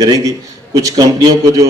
کریں گی. کچھ کمپنیوں کو جو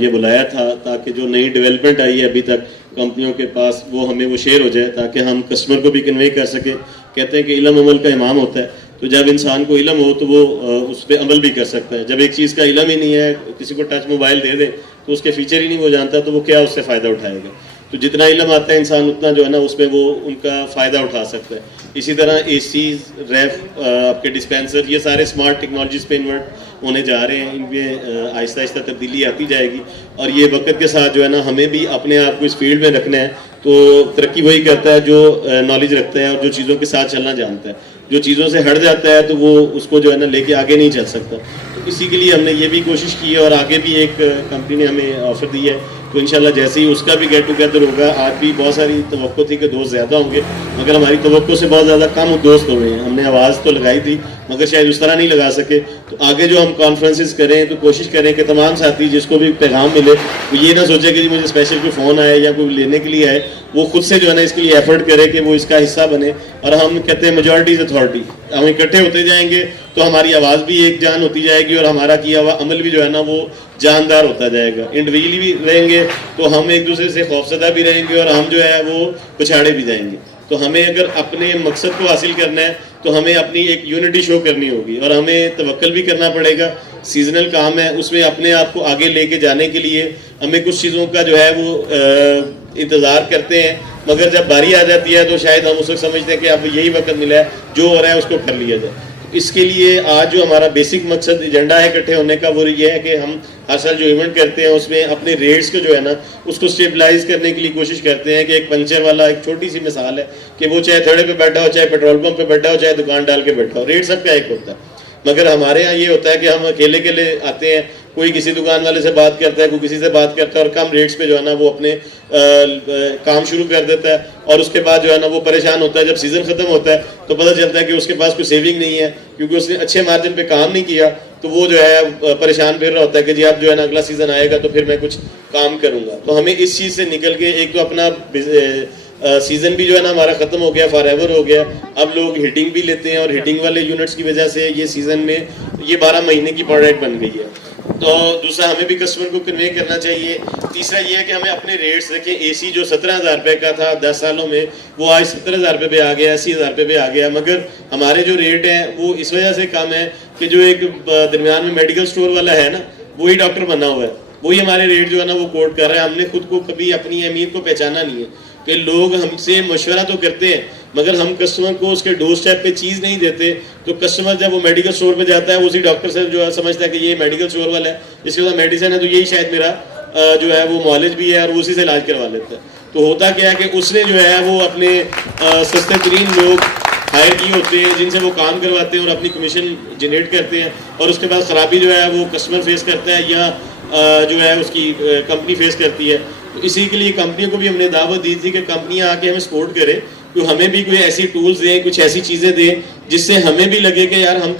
یہ بلایا تھا تاکہ جو نئی ڈیولپمنٹ آئی ہے ابھی تک کمپنیوں کے پاس وہ ہمیں وہ شیئر ہو جائے تاکہ ہم کسٹمر کو بھی کنوے کر سکیں. کہتے ہیں کہ علم عمل کا امام ہوتا ہے, تو جب انسان کو علم ہو تو وہ اس پہ عمل بھی کر سکتا ہے. جب ایک چیز کا علم ہی نہیں ہے, کسی کو ٹچ موبائل دے دیں تو اس کے فیچر ہی نہیں وہ جانتا, تو وہ کیا اس سے فائدہ اٹھائے گا. تو جتنا علم آتا ہے انسان اتنا جو ہے نا اس میں وہ ان کا فائدہ اٹھا سکتا ہے. اسی طرح اے سیز, ریف, آپ کے ڈسپینسر, یہ سارے اسمارٹ ٹیکنالوجیز پہ انورٹ ہونے جا رہے ہیں. ان میں آہستہ آہستہ تبدیلی آتی جائے گی, اور یہ وقت کے ساتھ جو ہے نا ہمیں بھی اپنے آپ کو اس فیلڈ میں رکھنا ہے. تو ترقی وہی کرتا ہے جو نالج رکھتا ہے اور جو چیزوں کے ساتھ چلنا جانتا ہے. جو چیزوں سے ہٹ جاتا ہے تو وہ اس کو جو ہے نا لے کے آگے نہیں چل سکتا. تو اسی کے لیے ہم نے یہ بھی کوشش کی ہے, اور آگے بھی ایک کمپنی نے ہمیں آفر دی ہے. تو انشاءاللہ جیسے ہی اس کا بھی گیٹ ٹوگیدر ہوگا, آج بھی بہت ساری توقع تھی کہ دوست زیادہ ہوں گے, مگر ہماری توقع سے بہت زیادہ کم دوست ہوئے ہیں. ہم نے آواز تو لگائی تھی مگر شاید اس طرح نہیں لگا سکے. تو آگے جو ہم کانفرنسز کریں تو کوشش کریں کہ تمام ساتھی جس کو بھی پیغام ملے وہ یہ نہ سوچے کہ مجھے اسپیشل کوئی فون آئے یا کوئی لینے کے لیے آئے, وہ خود سے جو ہے نا اس کے لیے ایفرٹ کرے کہ وہ اس کا حصہ بنے. اور ہم کہتے ہیں میجورٹی از اتھارٹی, ہم اکٹھے ہوتے جائیں گے تو ہماری آواز بھی ایک جان ہوتی جائے گی, اور ہمارا کیا ہوا عمل بھی جو ہے نا وہ جاندار ہوتا جائے گا. انڈیویجلی بھی رہیں گے تو ہم ایک دوسرے سے خوفزدہ بھی رہیں گے, اور ہم جو ہے وہ پچھاڑے بھی جائیں گے. تو ہمیں اگر اپنے مقصد کو حاصل کرنا ہے تو ہمیں اپنی ایک یونٹی شو کرنی ہوگی, اور ہمیں توکل بھی کرنا پڑے گا. سیزنل کام ہے, اس میں اپنے آپ کو آگے لے کے جانے کے لیے ہمیں کچھ چیزوں کا جو ہے وہ انتظار کرتے ہیں, مگر جب باری آ جاتی ہے تو شاید ہم اس وقت سمجھتے ہیں کہ اب یہی وقت ملا ہے, جو ہو رہا ہے اس کو کر لیا جائے. اس کے لیے آج جو ہمارا بیسک مقصد ایجنڈا ہے اکٹھے ہونے کا, وہ یہ ہے کہ ہم ہر سال جو ایونٹ کرتے ہیں اس میں اپنے ریٹس کو جو ہے نا اس کو اسٹیبلائز کرنے کے لیے کوشش کرتے ہیں. کہ ایک پنچر والا ایک چھوٹی سی مثال ہے کہ وہ چاہے تھڑے پہ بیٹھا ہو, چاہے پیٹرول پمپ پہ بیٹھا ہو, چاہے دکان ڈال کے بیٹھا ہو, ریٹ سب کا ایک ہوتا ہے. مگر ہمارے ہاں یہ ہوتا ہے کہ ہم اکیلے اکیلے آتے ہیں, کوئی کسی دکان والے سے بات کرتا ہے, کوئی کسی سے بات کرتا ہے, اور کم ریٹس پہ جو ہے نا وہ اپنے کام شروع کر دیتا ہے, اور اس کے بعد جو ہے نا وہ پریشان ہوتا ہے. جب سیزن ختم ہوتا ہے تو پتہ چلتا ہے کہ اس کے پاس کوئی سیونگ نہیں ہے, کیونکہ اس نے اچھے مارجن پہ کام نہیں کیا. تو وہ جو ہے پریشان پھر رہا ہوتا ہے کہ جی اب جو ہے نا اگلا سیزن آئے گا تو پھر میں کچھ کام کروں گا. تو ہمیں اس چیز سے نکل کے, ایک تو اپنا سیزن بھی جو ہے نا ہمارا ختم ہو گیا, فار ایور ہو گیا. اب لوگ ہیٹنگ بھی لیتے ہیں, اور ہیٹنگ والے یونٹس کی وجہ سے یہ سیزن میں یہ 12 مہینے کی پروڈکٹ بن گئی ہے. تو دوسرا ہمیں بھی کسٹمر کو کنوے کرنا چاہیے. تیسرا یہ ہے کہ ہمیں اپنے ریٹس دیکھیں. اے سی جو 17,000 روپے کا تھا 10 سالوں میں, وہ آج 70,000 روپے پہ آ گیا, 80,000 روپے پہ آ گیا. مگر ہمارے جو ریٹ ہیں وہ اس وجہ سے کم ہے کہ جو ایک درمیان میں میڈیکل اسٹور والا ہے نا, وہی ڈاکٹر بنا ہوا ہے, وہی ہمارے ریٹ جو ہے نا وہ کوٹ کر رہا ہے. ہم نے خود کو کبھی اپنی اہمیت کو پہچانا نہیں ہے کہ لوگ ہم سے مشورہ تو کرتے ہیں مگر ہم کسٹمر کو اس کے ڈور اسٹیپ پہ چیز نہیں دیتے. تو کسٹمر جب وہ میڈیکل اسٹور پہ جاتا ہے, اسی ڈاکٹر سے جو ہے سمجھتا ہے کہ یہ میڈیکل اسٹور والا ہے, اس کے بعد میڈیسن ہے تو یہی شاید میرا جو ہے وہ معالج بھی ہے, اور اسی سے علاج کروا لیتا ہے. تو ہوتا کیا ہے کہ اس نے جو ہے وہ اپنے سستے ترین لوگ ہائر کیے ہوتے ہیں جن سے وہ کام کرواتے ہیں اور اپنی کمیشن جنریٹ کرتے ہیں, اور اس کے بعد خرابی جو ہے وہ کسٹمر فیس کرتا ہے یا جو ہے اس کی کمپنی فیس کرتی ہے. تو اسی کے لیے کمپنیوں کو بھی ہم نے دعوت دی تھی کہ کمپنیاں آ کے ہمیں سپورٹ کریں, تو ہمیں بھی کوئی ایسی ٹولز دیں, کچھ ایسی چیزیں دیں جس سے ہمیں بھی لگے کہ یار ہم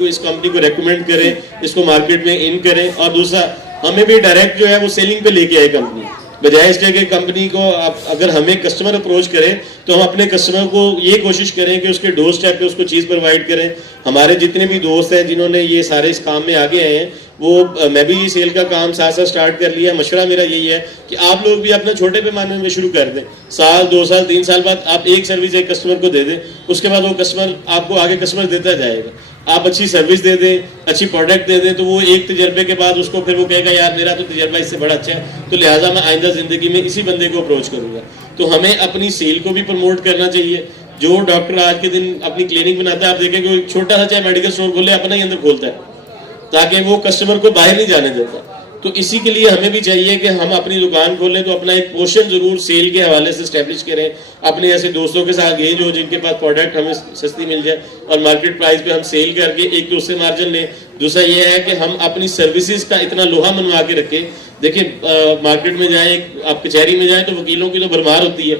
اس کمپنی کو ریکمینڈ کریں, اس کو مارکیٹ میں ان کریں. اور دوسرا ہمیں بھی ڈائریکٹ جو ہے وہ سیلنگ پہ لے کے آئے کمپنی, بجائے اس کے کہ کمپنی کو اگر ہمیں کسٹمر اپروچ کریں تو ہم اپنے کسٹمر کو یہ کوشش کریں کہ اس کے ڈور اسٹیپ پہ اس کو چیز پرووائڈ کریں. ہمارے جتنے بھی دوست ہیں جنہوں نے یہ سارے اس کام میں آگے آئے ہیں, وہ میں بھی یہ سیل کا کام ساتھ ساتھ سٹارٹ کر لیا. مشورہ میرا یہی ہے کہ آپ لوگ بھی اپنے چھوٹے پیمانے میں شروع کر دیں. 1 2 سال 3 سال بعد آپ ایک سروس ایک کسٹمر کو دے دیں, اس کے بعد وہ کسٹمر آپ کو آگے کسٹمر دیتا جائے گا. آپ اچھی سروس دے دیں, اچھی پروڈکٹ دے دیں, تو وہ ایک تجربے کے بعد اس کو پھر وہ کہے گا یار میرا تو تجربہ اس سے بڑا اچھا ہے, تو لہٰذا میں آئندہ زندگی میں اسی بندے کو اپروچ کروں گا. تو ہمیں اپنی سیل کو بھی پروموٹ کرنا چاہیے. جو ڈاکٹر آج کے دن اپنی کلینک بناتا ہے, آپ دیکھیں کہ چھوٹا سا چاہے میڈیکل اسٹور کھولے اپنا ہی اندر کھولتا ہے تاکہ وہ کسٹمر کو باہر نہیں جانے دیتا. تو اسی کے لیے ہمیں بھی چاہیے کہ ہم اپنی دکان کھولیں تو اپنا ایک پورشن ضرور سیل کے حوالے سے اسٹیبلش کریں. اپنے ایسے دوستوں کے ساتھ گئے جو جن کے پاس پروڈکٹ ہمیں سستی مل جائے اور مارکیٹ پرائز پہ ہم سیل کر کے ایک تو اس سے مارجن لیں. دوسرا یہ ہے کہ ہم اپنی سروسز کا اتنا لوہا منوا کے رکھیں. دیکھیں مارکیٹ میں جائیں, آپ کچہری میں جائیں تو وکیلوں کی تو بھرمار ہوتی ہے,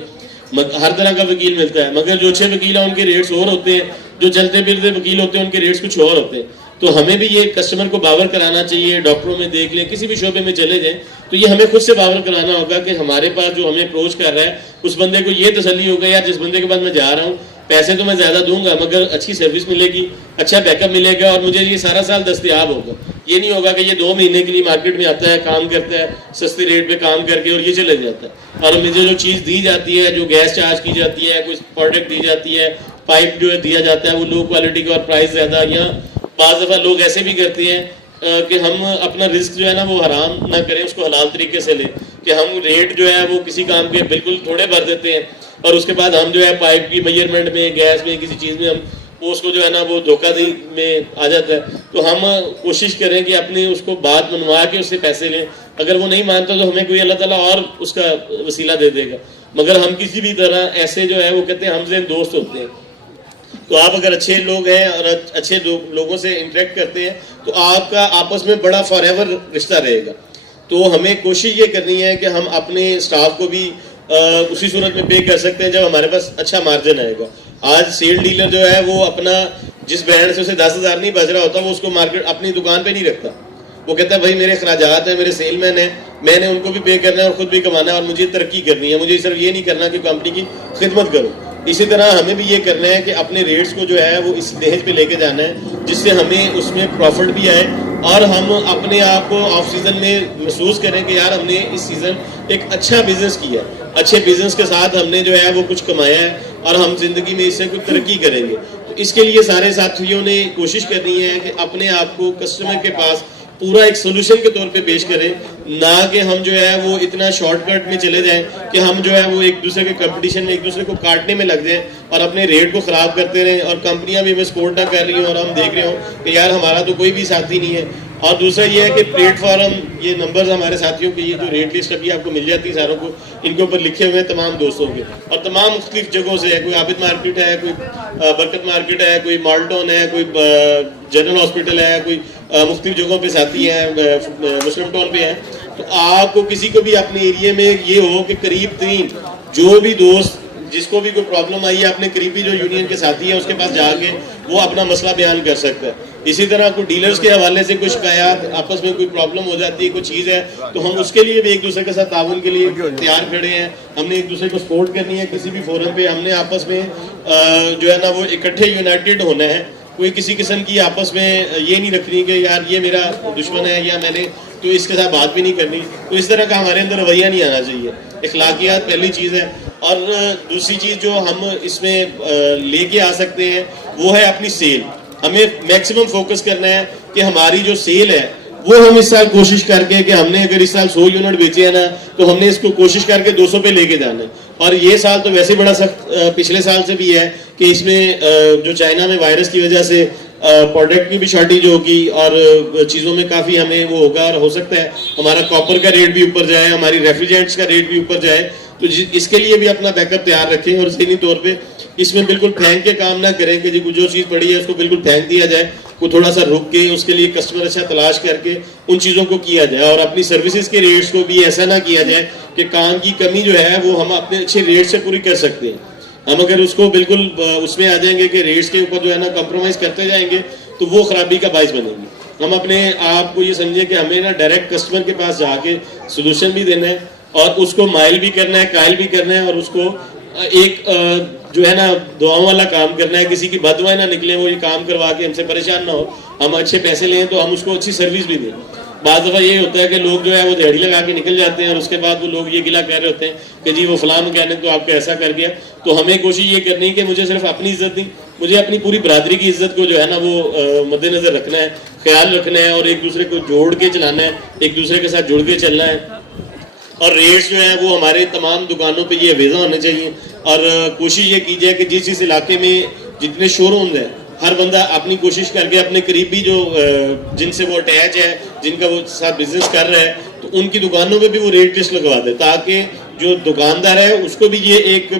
ہر طرح کا وکیل ملتا ہے, مگر جو اچھے وکیل ہیں ان کے ریٹس اور ہوتے ہیں, جو چلتے پھرتے وکیل ہوتے ہیں ان کے ریٹس کچھ اور ہوتے ہیں. تو ہمیں بھی یہ کسٹمر کو باور کرانا چاہیے. ڈاکٹروں میں دیکھ لیں, کسی بھی شعبے میں چلے جائیں تو یہ ہمیں خود سے باور کرانا ہوگا کہ ہمارے پاس جو ہمیں اپروچ کر رہا ہے اس بندے کو یہ تسلی ہوگا یار جس بندے کے پاس میں جا رہا ہوں پیسے تو میں زیادہ دوں گا مگر اچھی سروس ملے گی, اچھا بیک اپ ملے گا اور مجھے یہ سارا سال دستیاب ہوگا. یہ نہیں ہوگا کہ یہ 2 مہینے کے لیے مارکیٹ میں آتا ہے, کام کرتا ہے, سستے ریٹ پہ کام کر کے اور یہ چلے جاتا ہے. اور مجھے جو چیز دی جاتی ہے, جو گیس چارج کی جاتی ہے, کوئی پروڈکٹ دی جاتی ہے, پائپ جو ہے دیا جاتا ہے, وہ لو کوالٹی کا اور پرائس زیادہ. یا بعض دفعہ لوگ ایسے بھی کرتے ہیں کہ ہم اپنا رزق جو ہے نا وہ حرام نہ کریں, اس کو حلال طریقے سے لیں, کہ ہم ریٹ جو ہے وہ کسی کام کے بالکل تھوڑے بھر دیتے ہیں اور اس کے بعد ہم جو ہے پائپ کی میجرمنٹ میں, گیس میں, کسی چیز میں ہم وہ اس کو جو ہے نا وہ دھوکہ دی میں آ جاتا ہے. تو ہم کوشش کریں کہ اپنی اس کو بات منوا کے اس سے پیسے لیں. اگر وہ نہیں مانتا تو ہمیں کوئی اللہ تعالیٰ اور اس کا وسیلہ دے دے گا. مگر ہم کسی بھی طرح ایسے جو ہے وہ کہتے ہیں ہم سے دوست ہوتے ہیں. تو آپ اگر اچھے لوگ ہیں اور اچھے لوگوں سے انٹریکٹ کرتے ہیں تو آپ کا آپس میں بڑا فار ایور رشتہ رہے گا. تو ہمیں کوشش یہ کرنی ہے کہ ہم اپنے اسٹاف کو بھی اسی صورت میں پے کر سکتے ہیں جب ہمارے پاس اچھا مارجن آئے گا. آج سیل ڈیلر جو ہے وہ اپنا جس برانڈ سے اسے 10,000 نہیں بچ رہا ہوتا, وہ اس کو مارکیٹ اپنی دکان پہ نہیں رکھتا. وہ کہتا ہے بھائی میرے اخراجات ہیں, میرے سیل مین ہیں, میں نے ان کو بھی پے کرنا ہے اور خود بھی کمانا ہے اور مجھے ترقی کرنی ہے, مجھے صرف یہ نہیں کرنا کہ کمپنی کی خدمت کروں. اسی طرح ہمیں بھی یہ کرنا ہے کہ اپنے ریٹس کو جو ہے وہ اس نہج پہ لے کے جانا ہے جس سے ہمیں اس میں پروفٹ بھی آئے اور ہم اپنے آپ کو آف سیزن میں محسوس کریں کہ یار ہم نے اس سیزن ایک اچھا بزنس کیا ہے, اچھے بزنس کے ساتھ ہم نے جو ہے وہ کچھ کمایا ہے اور ہم زندگی میں اس سے کچھ ترقی کریں گے. تو اس کے لیے سارے ساتھیوں نے کوشش کرنی ہے کہ اپنے آپ کو کسٹمر کے پاس پورا ایک سولوشن کے طور پہ پیش کریں, نہ کہ ہم جو ہے وہ اتنا شارٹ کٹ میں چلے جائیں کہ ہم جو ہے وہ ایک دوسرے کے کمپٹیشن میں ایک دوسرے کو کاٹنے میں لگ جائیں اور اپنے ریٹ کو خراب کرتے رہیں اور کمپنیاں بھی ہمیں سپورٹ نہ کر رہی ہوں اور ہم دیکھ رہے ہوں کہ یار ہمارا تو کوئی بھی ساتھی نہیں ہے. اور دوسرا یہ ہے کہ پلیٹ فارم, یہ نمبرز ہمارے ساتھیوں کے, یہ جو ریٹ لسٹ ابھی آپ کو مل جاتی ہے ساروں کو, ان کے اوپر لکھے ہوئے ہیں تمام دوستوں کے, اور تمام مختلف جگہوں سے ہے. کوئی عابد مارکیٹ ہے, کوئی برکت مارکیٹ ہے, کوئی مالٹون ہے, کوئی جنرل ہاسپٹل ہے, کوئی مختلف جگہوں پہ ساتھی ہیں, مسلم ٹاؤن پہ ہیں. تو آپ کو کسی کو بھی اپنے ایریے میں یہ ہو کہ قریب ترین جو بھی دوست جس کو بھی کوئی پرابلم آئی ہے اپنے قریبی جو یونین کے ساتھی ہے اس کے پاس جا کے وہ اپنا مسئلہ بیان کر سکتا ہے. اسی طرح کوئی ڈیلرز کے حوالے سے کوئی شکایات, آپس میں کوئی پرابلم ہو جاتی ہے, کوئی چیز ہے, تو ہم اس کے لیے بھی ایک دوسرے کے ساتھ تعاون کے لیے تیار کھڑے ہیں. ہم نے ایک دوسرے کو سپورٹ کرنی ہے. کسی بھی فورم پہ ہم نے آپس میں جو ہے نا وہ اکٹھے یونائٹڈ ہونا ہے. کوئی کسی قسم کی آپس میں یہ نہیں رکھنی کہ یار یہ میرا دشمن ہے یا میں نے تو اس کے ساتھ بات بھی نہیں کرنی. تو اس طرح کا ہمارے اندر رویہ نہیں آنا چاہیے. اخلاقیات پہلی چیز ہے. اور دوسری چیز جو ہم اس میں لے کے آ سکتے ہیں وہ ہے اپنی سیل. ہمیں میکسیمم فوکس کرنا ہے کہ ہماری جو سیل ہے وہ ہم اس سال کوشش کر کے کہ ہم نے اگر اس سال 100 یونٹ بیچے ہیں نا تو ہم نے اس کو کوشش کر کے 200 پہ لے کے جانا ہے. اور یہ سال تو ویسے بڑا سخت پچھلے سال سے بھی ہے کہ اس میں جو چائنا میں وائرس کی وجہ سے پروڈکٹ کی بھی شارٹیج ہوگی اور چیزوں میں کافی ہمیں وہ ہوگا, اور ہو سکتا ہے ہمارا کاپر کا ریٹ بھی اوپر جائے, ہماری ریفریجرینٹس کا ریٹ بھی اوپر جائے. تو اس کے لیے بھی اپنا بیک اپ تیار رکھیں اور ذہنی طور پہ اس میں بالکل پھینک کے کام نہ کریں کہ جی جو چیز پڑی ہے اس کو بالکل پھینک دیا جائے. کوئی تھوڑا سا رک کے اس کے لیے کسٹمر اچھا تلاش کر کے ان چیزوں کو کیا جائے, اور اپنی سروسز کے ریٹس کو بھی ایسا نہ کیا جائے کہ کام کی کمی جو ہے وہ ہم اپنے اچھے ریٹ سے پوری کر سکتے ہیں. ہم اگر اس کو بالکل اس میں آ جائیں گے کہ ریٹس کے اوپر جو ہے نا کمپرومائز کرتے جائیں گے تو وہ خرابی کا باعث بنے گی. ہم اپنے آپ کو یہ سمجھیں کہ ہمیں نا ڈائریکٹ کسٹمر کے پاس جا کے سولوشن بھی دینا ہے اور اس کو مائل بھی کرنا ہے, قائل بھی کرنا ہے, اور اس کو ایک جو ہے نا دعاؤں والا کام کرنا ہے. کسی کی بدوائیں نہ نکلیں, وہ یہ کام کروا کے ہم سے پریشان نہ ہو. ہم اچھے پیسے لیں تو ہم اس کو اچھی سروس بھی دیں. بعض دفعہ یہ ہوتا ہے کہ لوگ جو ہے وہ دہڑی لگا کے نکل جاتے ہیں اور اس کے بعد وہ لوگ یہ گلا کہہ رہے ہوتے ہیں کہ جی وہ فلاں کہنے تو آپ کو ایسا کر گیا. تو ہمیں کوشش یہ کرنی ہے کہ مجھے صرف اپنی عزت نہیں, مجھے اپنی پوری برادری کی عزت کو جو ہے نا وہ مد نظر رکھنا ہے, خیال رکھنا ہے, اور ایک دوسرے کو جوڑ کے چلانا ہے, ایک دوسرے کے ساتھ جڑ کے چلنا ہے. اور ریٹس جو ہے وہ ہمارے تمام دکانوں پہ یہ ویزا ہونے چاہیے. اور کوشش یہ کی جائے کہ جس علاقے میں جتنے شو رومز ہیں ہر بندہ اپنی کوشش کر کے اپنے قریبی جو جن سے وہ اٹیچ ہے, جن کا وہ ساتھ بزنس کر رہا ہے, تو ان کی دکانوں پہ بھی وہ ریٹ لسٹ لگوا دے تاکہ جو دکاندار ہے اس کو بھی یہ ایک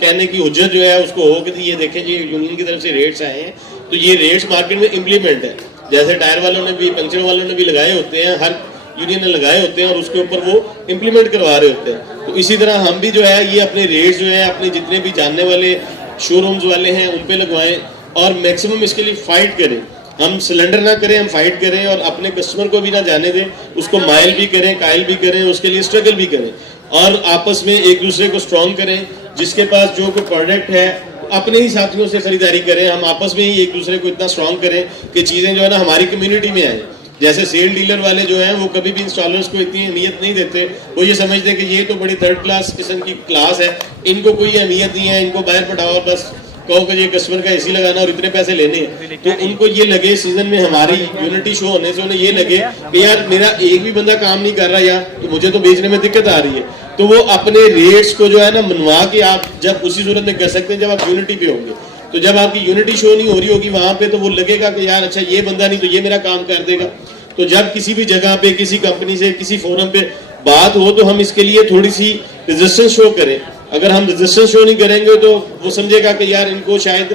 کہنے کی حجت جو ہے اس کو ہو کہ یہ دیکھیں جی یونین کی طرف سے ریٹس آئے ہیں تو یہ ریٹس مارکیٹ میں امپلیمنٹ ہے. جیسے ٹائر والوں نے بھی, پنکچر والوں نے بھی لگائے ہوتے ہیں, ہر یونین نے لگائے ہوتے ہیں اور اس کے اوپر وہ امپلیمنٹ کروا رہے ہوتے ہیں. تو اسی طرح ہم بھی جو ہے یہ اپنے ریٹس جو ہے اپنے جتنے بھی جاننے والے شو رومز والے ہیں ان پہ لگوائیں اور میکسیمم اس کے لیے فائٹ کریں. ہم سلنڈر نہ کریں, ہم فائٹ کریں اور اپنے کسٹمر کو بھی نہ جانے دیں, اس کو مائل بھی کریں, قائل بھی کریں, اس کے لیے اسٹرگل بھی کریں اور آپس میں ایک دوسرے کو اسٹرانگ کریں. جس کے پاس جو کوئی پروڈکٹ ہے اپنے ہی ساتھیوں سے خریداری کریں. ہم آپس میں ہی ایک دوسرے کو اتنا اسٹرانگ کریں کہ چیزیں جو ہے نا ہماری کمیونٹی میں آئیں. جیسے سیل ڈیلر والے جو ہیں وہ کبھی بھی انسٹالرز کو اتنی اہمیت نہیں دیتے, وہ یہ سمجھتے کہ یہ تو بڑی تھرڈ کلاس قسم کی کلاس ہے, ان کو کوئی اہمیت نہیں ہے, ان کو باہر پٹھاؤ بس کہو کہ یہ کسٹمر کا اے سی لگانا اور اتنے پیسے لینے ہیں. تو ان کو یہ لگے سیزن میں ہماری یونٹی شو ہونے سے انہیں یہ لگے کہ یار میرا ایک بھی بندہ کام نہیں کر رہا یا تو مجھے تو بیچنے میں دقت آ رہی ہے, تو وہ اپنے ریٹس کو جو ہے نا منوا کے آپ جب اسی صورت میں کر سکتے ہیں جب آپ یونٹی پہ ہوں گے. تو جب آپ کی یونٹی شو نہیں ہو رہی ہوگی وہاں پہ تو وہ لگے گا کہ یار اچھا یہ بندہ نہیں تو یہ میرا کام کر دے گا. تو جب کسی بھی جگہ پہ کسی کمپنی سے کسی فورم پہ بات ہو تو ہم اس کے لیے تھوڑی سی ریزسٹنس شو کریں. اگر ہم ریزسٹنس شو نہیں کریں گے تو وہ سمجھے گا کہ یار ان کو شاید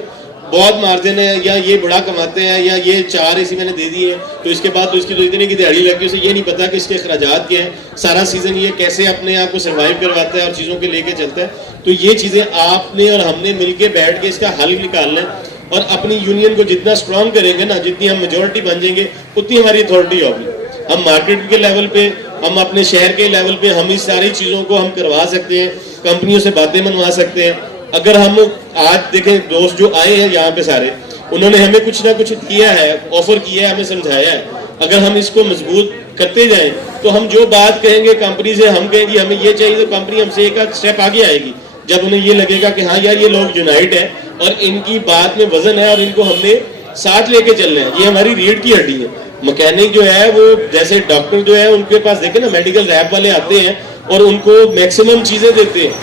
بہت مارجن ہے یا یہ بڑا کماتے ہیں یا یہ 4 اے سی میں نے دے دیے تو اس کے بعد تو اس کی تو اتنی کی دیہڑی لگی, اسے یہ نہیں پتا کہ اس کے اخراجات کیا ہیں, سارا سیزن یہ کیسے اپنے آپ کو سروائیو کرواتا ہے اور چیزوں کے لے کے چلتا ہے. تو یہ چیزیں آپ نے اور ہم نے مل کے بیٹھ کے اس کا حل نکالنا ہے, اور اپنی یونین کو جتنا اسٹرانگ کریں گے نا, جتنی ہم میجورٹی بن جائیں گے اتنی ہماری اتھارٹی ہوگی. ہم مارکیٹ کے لیول پہ, ہم اپنے شہر کے لیول پہ ہم اس ساری چیزوں کو ہم کروا سکتے ہیں, کمپنیوں سے باتیں منوا سکتے ہیں. اگر ہم آج دیکھیں دوست جو آئے ہیں یہاں پہ سارے, انہوں نے ہمیں کچھ نہ کچھ کیا ہے, آفر کیا ہے, ہمیں سمجھایا ہے. اگر ہم اس کو مضبوط کرتے جائیں تو ہم جو بات کہیں گے کمپنی سے, ہم کہیں گے ہمیں یہ چاہیے تو کمپنی ہم سے ایک اسٹیپ آگے آئے گی. جب انہیں یہ لگے گا کہ ہاں یار یہ لوگ یونائٹ ہیں اور ان کی بات میں وزن ہے اور ان کو ہم نے ساتھ لے کے چلنا ہے, یہ ہماری ریڑھ کی ہڈی ہے. مکینک جو ہے وہ جیسے ڈاکٹر جو ہے ان کے پاس دیکھیں نا میڈیکل ریپ والے آتے ہیں اور ان کو میکسیمم چیزیں دیتے ہیں,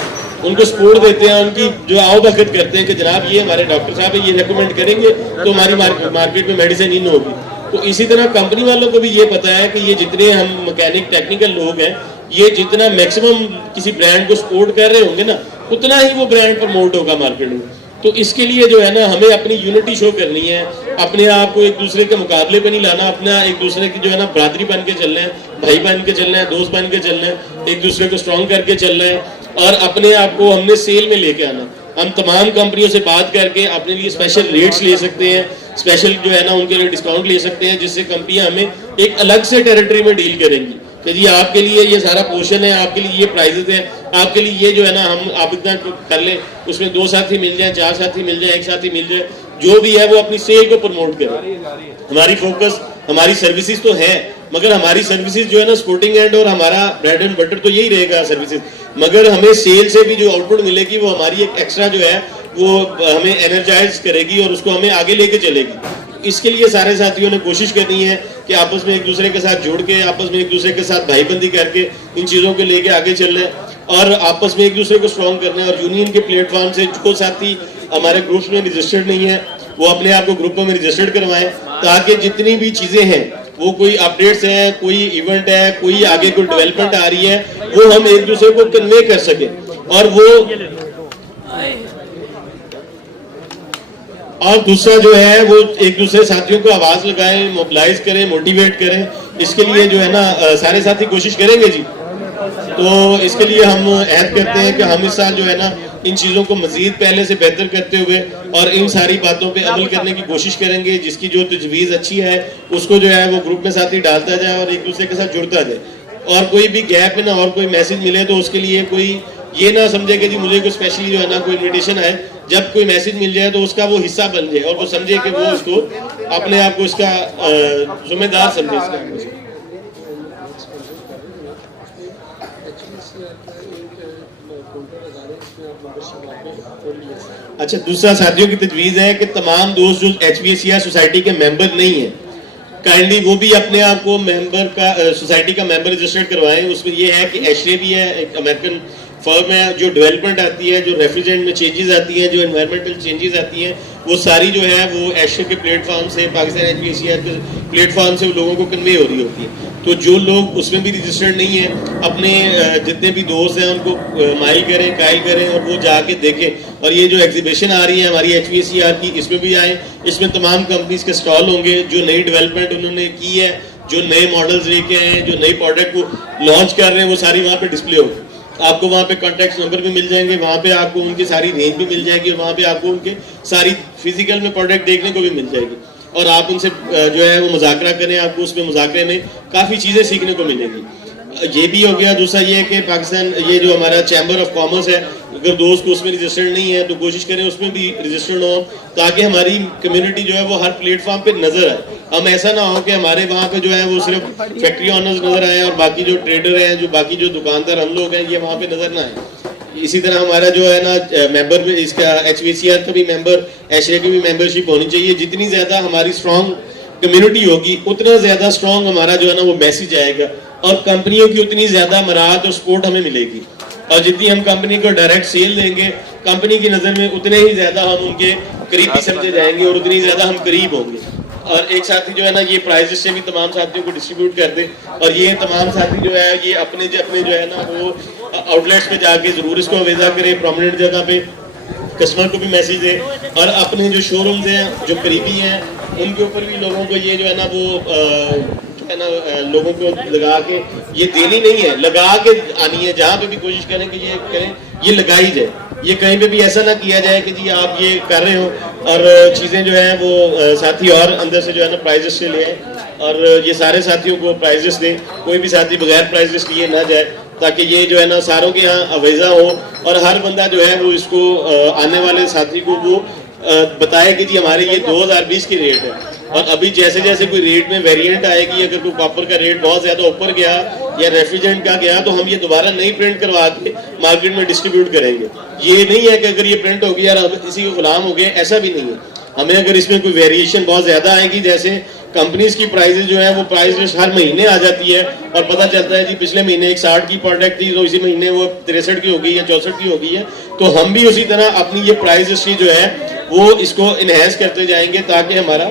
ان کو سپورٹ دیتے ہیں, ان کی جو آؤ بھگت کرتے ہیں کہ جناب یہ ہمارے ڈاکٹر صاحب ہیں, یہ ریکمینڈ کریں گے تو ہماری مارکیٹ میں میڈیسن ان ہوگی. تو اسی طرح کمپنی والوں کو بھی یہ پتا ہے کہ یہ جتنے ہم مکینک ٹیکنیکل لوگ ہیں یہ جتنا میکسیمم کسی برانڈ کو سپورٹ کر رہے ہوں گے نا اتنا ہی وہ برانڈ پروموٹ ہوگا مارکیٹ میں. تو اس کے لیے جو ہے نا ہمیں اپنی یونٹی شو کرنی ہے, اپنے آپ کو ایک دوسرے کے مقابلے پہ نہیں لانا, اپنا ایک دوسرے کی جو ہے نا برادری بن کے چلنا ہے, بھائی بن کے چلنا ہے, دوست بن کے چلنا ہے, ایک دوسرے کو اسٹرانگ کر کے چلنا ہے. اور اپنے آپ کو ہم نے سیل میں لے کے آنا. ہم تمام کمپنیوں سے بات کر کے اپنے لیے اسپیشل ریٹس لے سکتے ہیں, اسپیشل جو ہے نا ان کے لیے ڈسکاؤنٹ لے سکتے ہیں, جس سے کمپنیاں ہمیں ایک الگ سے ٹیریٹری میں ڈیل کریں گی کہ جی آپ کے لیے یہ سارا پورشن ہے, آپ کے لیے یہ پرائزز ہیں, آپ کے لیے یہ جو ہے نا ہم آپ اتنا کر لیں, اس میں 2 ساتھی مل جائیں, 4 ساتھی مل جائیں, 1 ساتھی مل جائے, جو بھی ہے وہ اپنی سیل کو پروموٹ کرے. ہماری فوکس ہماری سروسز تو ہے مگر ہماری سروسز جو ہے نا سپورٹنگ اینڈ اور ہمارا بریڈ اینڈ بٹر تو یہی رہے گا سروسز, مگر ہمیں سیل سے بھی جو آؤٹ پٹ ملے گی وہ ہماری ایک ایکسٹرا جو ہے وہ ہمیں انرجائز کرے گی اور اس کو ہمیں آگے لے کے چلے گی. اس کے لیے سارے ساتھیوں نے کوشش کرنی ہے کہ آپس میں ایک دوسرے کے ساتھ جوڑ کے, آپس میں ایک دوسرے کے ساتھ بھائی بندی کر کے ان چیزوں کو لے کے آگے چلنا ہے اور آپس میں ایک دوسرے کو اسٹرانگ کرنا ہے. اور یونین کے پلیٹ فارم سے جو ساتھی ہمارے گروپس میں رجسٹرڈ نہیں ہے وہ اپنے آپ کو گروپوں میں رجسٹرڈ کروائیں, تاکہ جتنی بھی چیزیں ہیں وہ کوئی اپڈیٹس ہیں, کوئی ایونٹ ہے, کوئی آگے کوئی ڈیولپمنٹ آ رہی ہے, وہ ہم ایک دوسرے کو کنوے کر سکیں. اور دوسرا جو ہے وہ ایک دوسرے ساتھیوں کو آواز لگائیں, موبلائز کریں, موٹیویٹ کریں. اس کے لیے جو ہے نا سارے ساتھی کوشش کریں گے جی. تو اس کے لیے ہم عہد کرتے ہیں کہ ہم اس سال جو ہے نا ان چیزوں کو مزید پہلے سے بہتر کرتے ہوئے اور ان ساری باتوں پہ عمل کرنے کی کوشش کریں گے. جس کی جو تجویز اچھی ہے اس کو جو ہے وہ گروپ میں ساتھی ڈالتا جائے اور ایک دوسرے کے ساتھ جڑتا جائے. اور کوئی بھی گیپ میں نہ اور کوئی میسج ملے تو اس کے لیے کوئی یہ نہ سمجھے کہ جی مجھے کوئی اسپیشلی جو ہے نا کوئی انویٹیشن ہے. جب کوئی میسج مل جائے تو اس کا وہ حصہ بن جائے اور وہ سمجھے کہ وہ اس کو اپنے آپ کو اس کا ذمہ دار سمجھے اس کا. اچھا, دوسرا ساتھیوں کی تجویز ہے کہ تمام دوست جو HVACR سوسائٹی کے ممبر نہیں ہیں کائنڈلی وہ بھی اپنے آپ کو ممبر کا سوسائٹی کا ممبر رجسٹرڈ کروائیں. اس میں یہ ہے کہ ایشرے بھی ہے, ایک امریکن فرم ہے, جو ڈیولپمنٹ آتی ہے, جو ریفریجرینٹ میں چینجز آتی ہیں, جو انوائرمنٹل چینجز آتی ہیں, وہ ساری جو ہے وہ ایشرے کے پلیٹ فارم سے, پاکستان HVACR کے پلیٹ فارم سے لوگوں کو کنوے ہو رہی ہوتی ہے. تو جو لوگ اس میں بھی رجسٹرڈ نہیں ہیں اپنے جتنے بھی دوست ہیں ان کو مائل کریں, قائل کریں اور وہ جا کے دیکھیں. اور یہ جو ایگزیبیشن آ رہی ہے ہماری HVACR کی, اس میں بھی آئیں. اس میں تمام کمپنیز کے اسٹال ہوں گے جو نئی ڈیولپمنٹ انہوں نے کی ہے, جو نئے ماڈلز لے کے آئے ہیں, جو نئی پروڈکٹ کو لانچ کر رہے ہیں, وہ ساری وہاں پہ ڈسپلے ہوگی. آپ کو وہاں پہ کانٹیکٹ نمبر بھی مل جائیں گے, وہاں پہ آپ کو ان کی ساری رینج بھی مل جائے گی, اور وہاں پہ آپ کو ان کے ساری فزیکل میں پروڈکٹ دیکھنے کو بھی مل جائے گی. اور آپ ان سے جو ہے وہ مذاکرہ کریں, آپ کو اس میں مذاکرے میں کافی چیزیں سیکھنے کو ملیں گی. یہ بھی ہو گیا. دوسرا یہ ہے کہ پاکستان یہ جو ہمارا چیمبر آف کامرس ہے, اگر دوست کو اس میں رجسٹرڈ نہیں ہے تو کوشش کریں اس میں بھی رجسٹرڈ ہو, تاکہ ہماری کمیونٹی جو ہے وہ ہر پلیٹ فارم پہ نظر آئے. ہم ایسا نہ ہو کہ ہمارے وہاں پہ جو ہے وہ صرف فیکٹری آنرز نظر آئے اور باقی جو ٹریڈر ہیں, جو باقی جو دکاندار ہم لوگ ہیں, یہ وہاں پہ نظر نہ آئے. اسی طرح ہمارا جو ہے نا ممبر بھی اس کا HVCR کا بھی ممبر, ایشیا کی بھی ممبرشپ ہونی چاہیے. جتنی زیادہ ہماری اسٹرانگ کمیونٹی ہوگی اتنا زیادہ اسٹرانگ ہمارا جو ہے نا وہ میسج آئے گا, اور کمپنیوں کی اتنی زیادہ مراعات اور سپورٹ ہمیں ملے گی. اور جتنی ہم کمپنی کو ڈائریکٹ سیل دیں گے کمپنی کی نظر میں اتنے ہی زیادہ ہم ان کے قریبی سمجھے جائیں گے اور اتنی زیادہ ہم قریب ہوں گے. اور ایک ساتھی جو ہے نا یہ پرائزز سے بھی تمام ساتھیوں کو ڈسٹریبیوٹ کر دے, اور یہ تمام ساتھی جو ہے یہ اپنے جو ہے نا وہ آؤٹ لیٹس پہ جا کے ضرور اس کو ویزا کرے, پرومیننٹ جگہ پہ کسٹمر کو بھی میسج دے, اور اپنے جو شو رومز ہیں جو قریبی ہیں ان کے اوپر بھی لوگوں کو یہ جو ہے نا وہ لوگوں کو لگا کے یہ دینی نہیں ہے, لگا کے آنی ہے. جہاں پہ بھی کوشش کریں کہ یہ کریں یہ لگائی جائے. یہ کہیں پہ بھی ایسا نہ کیا جائے کہ جی آپ یہ کر رہے ہو اور چیزیں جو ہیں وہ ساتھی اور اندر سے جو ہے نا پرائزز سے لے آئیں, اور یہ سارے ساتھیوں کو پرائزز دیں. کوئی بھی ساتھی بغیر پرائزز لیے نہ جائے, تاکہ یہ جو ہے نا ساروں کے یہاں ویزا ہو, اور ہر بندہ جو ہے وہ اس کو آنے والے ساتھی کو وہ بتائے کہ جی ہمارے یہ 2020 کی ریٹ ہے. اور ابھی جیسے جیسے کوئی ریٹ میں ویریئنٹ آئے گی, اگر کوئی کاپر کا ریٹ بہت زیادہ اوپر گیا یا ریفریجرنٹ کا گیا تو ہم یہ دوبارہ نئی پرنٹ کروا کے مارکیٹ میں ڈسٹریبیوٹ کریں گے. یہ نہیں ہے کہ اگر یہ پرنٹ ہو گیا اور اسی کے غلام ہو گئے, ایسا بھی نہیں ہے. ہمیں اگر اس میں کوئی ویریشن بہت زیادہ آئے گی, جیسے کمپنیز کی پرائزز جو ہیں وہ پرائز لسٹ ہر مہینے آ جاتی ہے اور پتہ چلتا ہے جی پچھلے مہینے ایک 60 کی پروڈکٹ تھی تو اسی مہینے وہ 63 کی ہو گئی یا 64 کی ہو گئی ہے, تو ہم بھی اسی طرح اپنی یہ پرائز لسٹ جو ہے وہ اس کو انہینس کرتے جائیں گے, تاکہ ہمارا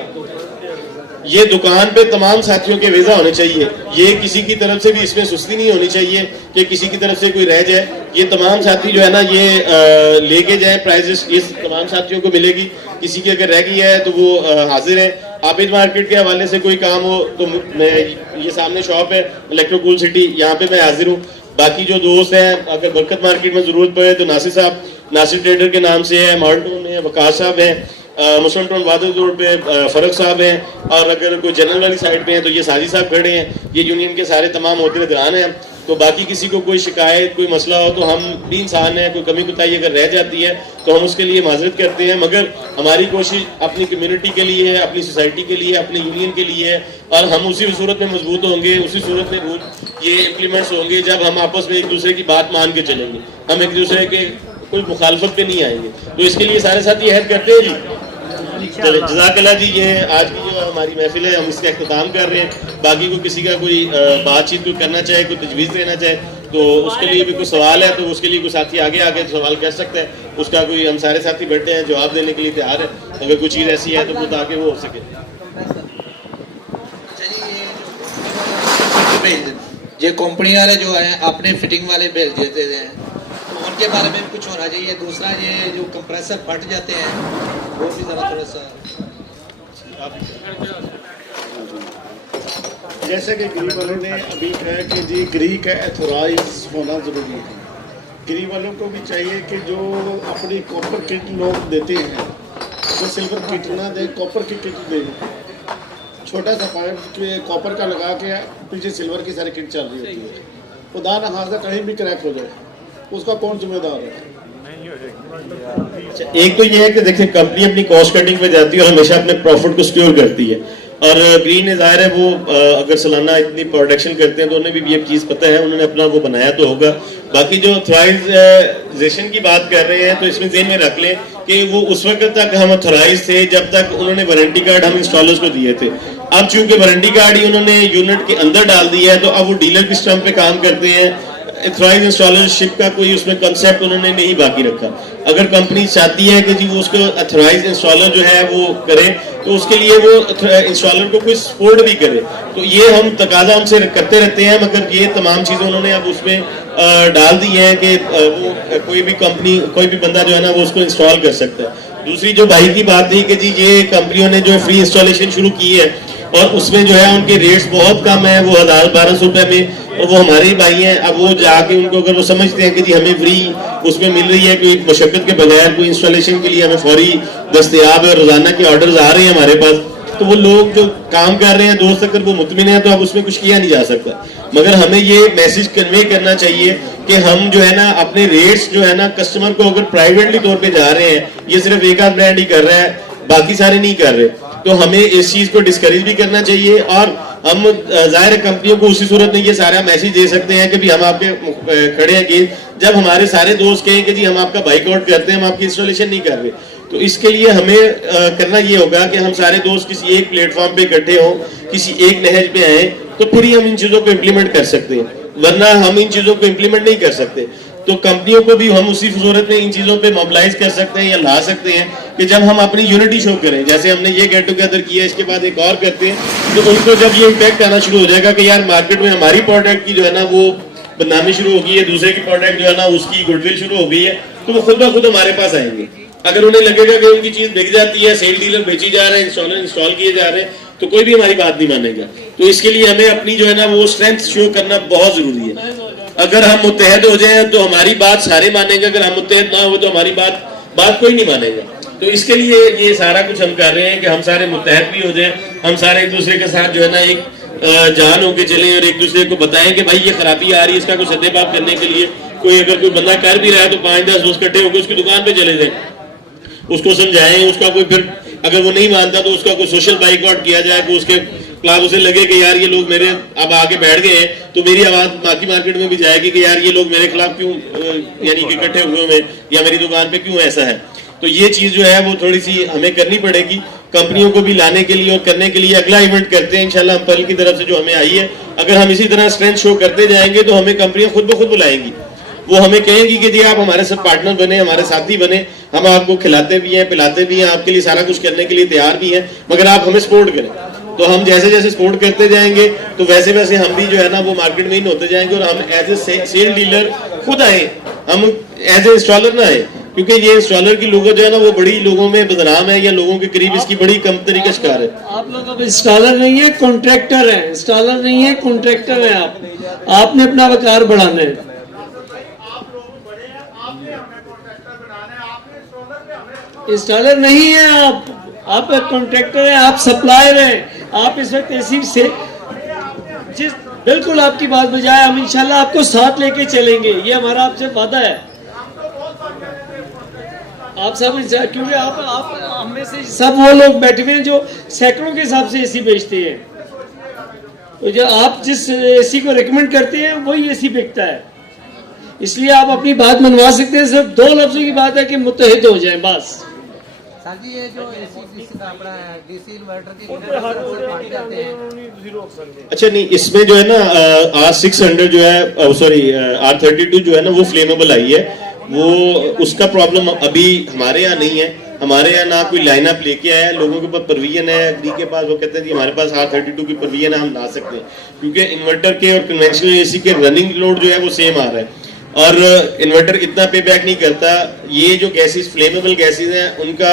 یہ دکان پہ تمام ساتھیوں کے ویزا ہونے چاہیے. یہ کسی کی طرف سے بھی اس میں سستی نہیں ہونی چاہیے کہ کسی کی طرف سے کوئی رہ جائے. یہ تمام ساتھی جو ہے نا یہ لے کے جائیں پرائزز, یہ تمام ساتھیوں کو ملے گی. کسی کی اگر رہ گئی ہے تو وہ حاضر ہے. عابد مارکیٹ کے حوالے سے کوئی کام ہو تو میں یہ سامنے شاپ ہے الیکٹرو کول سٹی, یہاں پہ میں حاضر ہوں. باقی جو دوست ہیں اگر برکت مارکیٹ میں ضرورت پڑے تو ناصر صاحب, ناصر ٹریڈر کے نام سے ہے, مالٹون میں وقاص صاحب ہیں, مسلم ٹاؤن وادل روڈ پہ فرق صاحب ہیں, اور اگر کوئی جنرل والی سائڈ پہ ہیں تو یہ ساجی صاحب کھڑے ہیں. یہ یونین کے سارے تمام عہدیدار ہیں. تو باقی کسی کو کوئی شکایت کوئی مسئلہ ہو تو ہم بھی انسان ہیں, کوئی کمی کوتاہی اگر رہ جاتی ہے تو ہم اس کے لیے معذرت کرتے ہیں, مگر ہماری کوشش اپنی کمیونٹی کے لیے ہے, اپنی سوسائٹی کے لیے, اپنی یونین کے لیے ہے, اور ہم اسی صورت میں مضبوط ہوں گے, اسی صورت میں یہ امپلیمنٹس ہوں گے جب ہم آپس میں ایک دوسرے کی بات مان کے چلیں گے. ہم ایک دوسرے کے کوئی مخالفت پہ نہیں آئیں گے. تو اس کے لیے سارے ساتھی عہد کرتے ہیں جی. جزاک اللہ جی. یہ آج کی جو ہماری محفل ہے ہم اس کا اختتام کر رہے ہیں. باقی کو کسی کا کوئی بات چیت کوئی کرنا چاہے, کوئی تجویز دینا چاہے تو اس کے لیے بھی کوئی سوال ہے تو اس کے لیے کوئی ساتھی آگے آ کے سوال کر سکتا ہے. اس کا کوئی ہم سارے ساتھی بیٹھے ہیں جواب دینے کے لیے تیار ہے. اگر کوئی چیز ایسی ہے تو وہ تاکہ وہ ہو سکے. یہ کمپنی والے جو ہیں اپنے فٹنگ والے بھیج دیتے ہیں تو ان کے بارے میں کچھ ہونا چاہیے. دوسرا یہ جو کمپریسر پھٹ جاتے ہیں وہ بھی ذرا تھوڑا سا, جیسے کہ گری والوں نے ابھی کہا کہ جی گری کا ایتھورائز ہونا ضروری ہے. گری والوں کو بھی چاہیے کہ جو اپنی کاپر کٹ لوگ دیتے ہیں وہ سلور کٹ نہ دیں, کاپر کی کٹ دیں. چھوٹا سا پائپ کاپر کا لگا کے پیچھے سلور کی ساری کٹ چل رہی ہوتی ہے. خدا نہ خاصا کہیں بھی کریک ہو جائے اس کا کون ذمہ دار ہے؟ ایک تو یہ ہے کہ دیکھیں کمپنی اپنی کاسٹ کٹنگ پہ جاتی ہے اور ہمیشہ اپنے پروفٹ کو سکیور کرتی ہے. اور گرین ظاہر ہے وہ اگر سالانہ اتنی پروڈکشن کرتے ہیں تو انہیں بھی یہ چیز پتہ ہے, انہوں نے اپنا وہ بنایا تو ہوگا. باقی جو اتھرائزیشن کی بات کر رہے ہیں تو اس میں ذہن میں رکھ لیں کہ وہ اس وقت تک ہم اتھرائز تھے جب تک انہوں نے وارنٹی کارڈ ہم انسٹالرز کو دیے تھے. اب چونکہ وارنٹی کارڈ ہی انہوں نے یونٹ کے اندر ڈال دیا ہے تو اب وہ ڈیلر کی سٹمپ پہ کام کرتے ہیں. اتھرائز انسٹالرشپ کا کوئی اس میں کنسیپٹ انہوں نے نہیں باقی رکھا. اگر کمپنی چاہتی ہے کہ جی وہ اس کو اتھرائز انسٹالر جو ہے وہ کرے تو اس کے لیے وہ انسٹالر کو کوئی سپورٹ بھی کرے. تو یہ ہم تقاضا ہم سے کرتے رہتے ہیں, مگر یہ تمام چیزیں انہوں نے اب اس میں ڈال دی ہیں کہ وہ کوئی بھی کمپنی کوئی بھی بندہ جو ہے نا وہ اس کو انسٹال کر سکتا ہے. دوسری جو بھائی کی بات تھی کہ جی یہ کمپنیوں نے جو فری انسٹالیشن شروع کی ہے اور اس میں جو ہے ان کے ریٹس بہت کم ہیں, وہ 1000-1200 روپے میں, اور وہ ہمارے ہی بھائی ہیں. اب وہ جا کے ان کو اگر وہ سمجھتے ہیں کہ جی ہمیں فری اس میں مل رہی ہے, کوئی مشقت کے بغیر کوئی انسٹالیشن کے لیے ہمیں فوری دستیاب ہے, روزانہ کے آرڈرز آ رہے ہیں ہمارے پاس, تو وہ لوگ جو کام کر رہے ہیں دوست اگر وہ مطمئن ہیں تو اب اس میں کچھ کیا نہیں جا سکتا. مگر ہمیں یہ میسج کنوے کرنا چاہیے کہ ہم جو ہے نا اپنے ریٹس جو ہے نا کسٹمر کو اگر پرائیویٹلی طور پہ جا رہے ہیں, یہ صرف ایک آدھ برانڈ ہی کر رہا ہے باقی سارے نہیں کر رہے, تو ہمیں اس چیز کو ڈسکریج بھی کرنا چاہیے. اور ہم ظاہر کمپنیوں کو اسی صورت میں یہ سارا میسج دے سکتے ہیں کہ بھی ہم آپ کے کھڑے ہیں کہ جب ہمارے سارے دوست کہیں کہ جی ہم آپ کا بائیک آؤٹ کرتے ہیں, ہم آپ کی انسٹالیشن نہیں کر رہے. تو اس کے لیے ہمیں کرنا یہ ہوگا کہ ہم سارے دوست کسی ایک پلیٹ فارم پہ اکٹھے ہوں, کسی ایک نہج پہ آئیں, تو پھر ہی ہم ان چیزوں کو امپلیمنٹ کر سکتے ہیں, ورنہ ہم ان چیزوں کو امپلیمنٹ نہیں کر سکتے. تو کمپنیوں کو بھی ہم اسی صورت میں ان چیزوں پہ موبلائز کر سکتے ہیں یا لا سکتے ہیں کہ جب ہم اپنی یونٹی شو کریں, جیسے ہم نے یہ گیٹ ٹوگیدر کیا, اس کے بعد ایک اور کرتے ہیں, تو ان کو جب یہ امپیکٹ آنا شروع ہو جائے گا کہ یار مارکیٹ میں ہماری پروڈکٹ کی جو ہے نا وہ بدنامی شروع ہو گئی ہے, دوسرے کی پروڈکٹ جو ہے نا اس کی گڈ ول شروع ہو گئی ہے, تو وہ خود بخود ہمارے پاس آئیں گے. اگر انہیں لگے گا کہ ان کی چیز بک جاتی ہے, سیل ڈیلر بیچی جا رہے ہیں, انسٹال کیے جا رہے ہیں, تو کوئی بھی ہماری بات نہیں مانے گا. تو اس کے لیے ہمیں اپنی جو ہے نا وہ اسٹرینتھ شو کرنا بہت ضروری ہے. اگر ہم متحد ہو جائیں تو ہماری بات سارے مانیں گے, اگر ہم متحد نہ ہو تو ہماری بات کوئی نہیں مانے گا. تو اس کے لیے یہ سارا کچھ ہم کر رہے ہیں کہ ہم سارے متحد بھی ہو جائیں, ہم سارے ایک دوسرے کے ساتھ جو ہے نا ایک جان ہو کے چلیں اور ایک دوسرے کو بتائیں کہ بھائی یہ خرابی آ رہی ہے, اس کا کوئی سدے باب کرنے کے لیے کوئی اگر کوئی بندہ کر بھی رہا ہے تو 5-10 دوست اکٹھے ہو کے اس کی دکان پہ چلے جائیں, اس کو سمجھائیں, اس کا کوئی پھر اگر وہ نہیں مانتا تو اس کا کوئی سوشل بائیک آؤٹ کیا جائے کہ اس کے خلاف اسے لگے کہ یار یہ لوگ میرے اب آگے بیٹھ گئے ہیں تو میری آواز باقی مارکیٹ میں بھی جائے گی کہ یار یہ لوگ میرے خلاف کیوں یعنی کہ اکٹھے ہوئے ہیں یا میری دکان پہ کیوں ایسا ہے. تو یہ چیز جو ہے وہ تھوڑی سی ہمیں کرنی پڑے گی کمپنیوں کو بھی لانے کے لیے اور کرنے کے لیے. اگلا ایونٹ کرتے ہیں انشاءاللہ ہم پل کی طرف سے جو ہمیں آئی ہے, اگر ہم اسی طرح اسٹرینتھ شو کرتے جائیں گے تو ہمیں کمپنیاں خود بخود بلائیں گی. وہ ہمیں کہیں گی کہ جی آپ ہمارے ساتھ پارٹنر بنے, ہمارے ساتھی بنے, ہم آپ کو کھلاتے بھی ہیں پلاتے بھی ہیں, آپ کے لیے سارا کچھ کرنے کے لیے تیار بھی ہیں, مگر آپ ہمیں سپورٹ کریں. تو ہم جیسے جیسے سپورٹ کرتے جائیں گے تو ویسے ویسے ہم بھی جو ہے نا وہ مارکیٹ میں ہی ہوتے جائیں گے, اور ہم ایز اے سیل ڈیلر خود آئیں, ہم ایز اے انسٹالر نہ آئیں, کیونکہ یہ انسٹالر کی لوگوں جو ہے نا وہ بڑی لوگوں میں بدنام ہے یا لوگوں کے قریب اس کی بڑی کم طریقے شکار ہے. آپ لوگ اب انسٹالر نہیں ہے کانٹریکٹر ہیں, انسٹالر نہیں ہے کانٹریکٹر ہیں. آپ نے اپنا وقار بڑھانا ہے. انسٹالر نہیں ہے آپ کانٹریکٹر ہیں, آپ سپلائر ہیں. آپ اس وقت ایسی سے جس بالکل آپ کی بات بجائے ہم انشاءاللہ آپ کو ساتھ لے کے چلیں گے, یہ ہمارا آپ سے وعدہ ہے. آپ سب کیونکہ آپ ہم میں سے سب وہ لوگ بیٹھے ہوئے ہیں جو سینکڑوں کے حساب سے اے سی بیچتے ہیں, تو جو آپ جس اے سی کو ریکمینڈ کرتے ہیں وہی اے سی بکتا ہے. اس لیے آپ اپنی بات منوا سکتے ہیں, صرف 2 لفظوں کی بات ہے کہ متحد ہو جائیں بس. سر جی یہ جو اپنا ڈی سی انورٹر کی پھٹ جاتے ہیں. اچھا نہیں, اس میں جو ہے نا R600 جو ہے سوری R32 جو ہے نا وہ فلیمیبل آئی ہے, وہ اس کا پرابلم ابھی ہمارے یہاں نہیں ہے. ہمارے یہاں نہ کوئی لائن اپ لے کے آیا ہے, لوگوں کے پاس پرویژن ہے اگری کے پاس, وہ کہتے ہیں جی ہمارے پاس R32 کی پرویژن ہے, ہم لا سکتے ہیں, کیونکہ انورٹر کے اور کنونشنل اے سی کے رننگ لوڈ جو ہے وہ سیم آ رہا ہے, اور انورٹر اتنا پے بیک نہیں کرتا. یہ جو گیسز فلیمیبل گیسز ہیں ان کا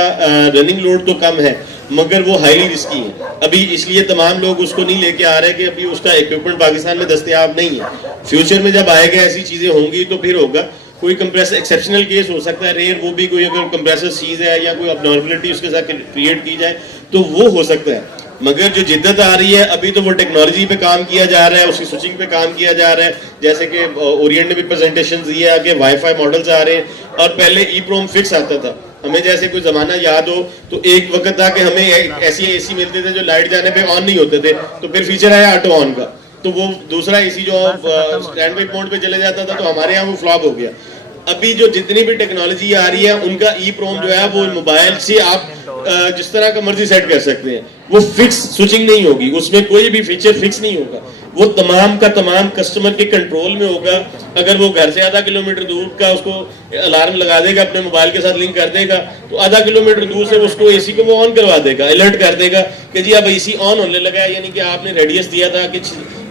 رننگ لوڈ تو کم ہے مگر وہ ہائیلی رسکی ہیں ابھی, اس لیے تمام لوگ اس کو نہیں لے کے آ رہے کہ ابھی اس کا ایکوپمنٹ پاکستان میں دستیاب نہیں ہے. فیوچر میں جب آئے گا ایسی چیزیں ہوں گی تو پھر ہوگا. کوئی کمپریسر ایکسیپشنل کیس ہو سکتا ہے ریئر, وہ بھی کوئی اگر کمپریسر سیز ہے یا کوئی ابنارملٹی اس کے ساتھ کریٹ کی جائے تو وہ ہو سکتا ہے. مگر جو جدت آ رہی ہے ابھی تو وہ ٹیکنالوجی پہ کام کیا جا رہا ہے, اس کی سوئچنگ پہ کام کیا جا رہا ہے, جیسے کہ اورینٹ نے بھی پریزنٹیشن دی ہے کہ وائی فائی ماڈلز آ رہے ہیں, اور پہلے ای پروم فکس آتا تھا. ہمیں جیسے کوئی زمانہ یاد ہو تو ایک وقت تھا کہ ہمیں ایسی اے سی ملتے تھے جو لائٹ جانے پہ آن نہیں ہوتے تھے, تو پھر فیچر آیا آٹو آن کا, تو وہ دوسرا اے سی جو اسٹینڈ بائی موڈ پہ چلے جاتا تھا تو ہمارے یہاں وہ فلاپ ہو گیا. ابھی جو جتنی بھی ٹیکنالوجی آ رہی ہے ان کا ای پروم جو ہے وہ موبائل سے آپ جس طرح کا مرضی سیٹ کر سکتے ہیں, وہ فکس سوئچنگ نہیں ہوگی, اس میں کوئی بھی فیچر فکس نہیں ہوگا, وہ تمام کا تمام کسٹمر کے کنٹرول میں ہوگا. اگر وہ گھر سے آدھا کلومیٹر دور کا اس کو الارم لگا دے گا, اپنے موبائل کے ساتھ لنک کر دے گا, تو آدھا کلومیٹر دور سے اس کو اے سی کو وہ آن کروا دے گا, الرٹ کر دے گا کہ جی اب اے سی آن ہونے لگا ہے, یعنی کہ آپ نے ریڈیس دیا تھا کہ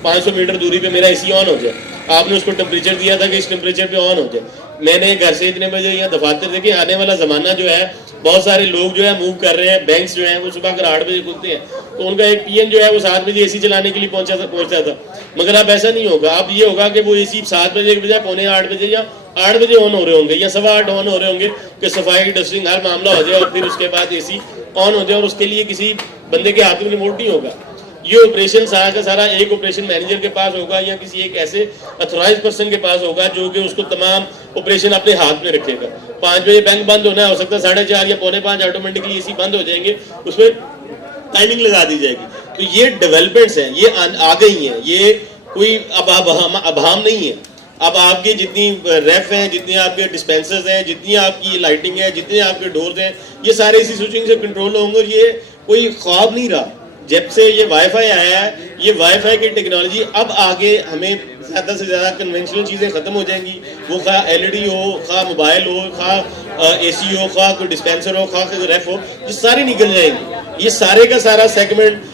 500 میٹر دوری پہ میرا اے سی آن ہو جائے, آپ نے اس کو ٹیمپریچر دیا تھا کہ اس ٹیمپریچر پہ آن ہو جائے. میں نے گھر سے اتنے بجے یا دفاتر دیکھے, آنے والا زمانہ جو ہے بہت سارے لوگ جو ہے موو کر رہے ہیں, بینکس جو ہیں وہ صبح کر 8 بجے کھلتے ہیں, تو ان کا ایک پی این جو ہے وہ 7 بجے اے سی چلانے کے لیے پہنچتا تھا. مگر اب ایسا نہیں ہوگا, اب یہ ہوگا کہ وہ اے سی 7 بجے کے بجائے 7:45 بجے یا 8 بجے آن ہو رہے ہوں گے یا 8:15 آن ہو رہے ہوں گے کہ صفائی ڈسٹنگ ہر معاملہ ہو جائے, اور پھر اس کے بعد اے سی آن ہو جائے, اور اس کے لیے کسی بندے کے ہاتھ میں ریموٹ نہیں ہوگا. یہ آپریشن سارا کا سارا ایک آپریشن مینیجر کے پاس ہوگا یا کسی ایک ایسے اتھورائز پرسن کے پاس ہوگا جو کہ اس کو تمام آپریشن اپنے ہاتھ میں رکھے گا. 5 بجے بینک بند ہونا ہے, ہو سکتا ہے 4:30 یا 4:45 آٹومیٹکلی اے سی بند ہو جائیں گے, اس میں ٹائمنگ لگا دی جائے گی. تو یہ ڈیولپمنٹس ہیں, یہ آ گئی ہیں, یہ کوئی ابہام نہیں ہے. اب آپ کے جتنی ریف ہیں, جتنے آپ کے ڈسپینسرز ہیں, جتنی آپ کی لائٹنگ ہے, جتنے آپ کے ڈورز ہیں, یہ سارے اسی سوئچنگ سے کنٹرول ہوں گے. اور یہ کوئی خواب نہیں رہا جب سے یہ وائی فائی آیا ہے. یہ وائی فائی کی ٹیکنالوجی اب آگے ہمیں زیادہ سے زیادہ کنونشنل چیزیں ختم ہو جائیں گی. وہ خواہ ایل ای ڈی ہو, خواہ موبائل ہو, خواہ اے سی ہو, خواہ کوئی ڈسپینسر ہو, خواہ کوئی ریف ہو, یہ ساری نکل جائیں گی. یہ سارے کا سارا سیگمنٹ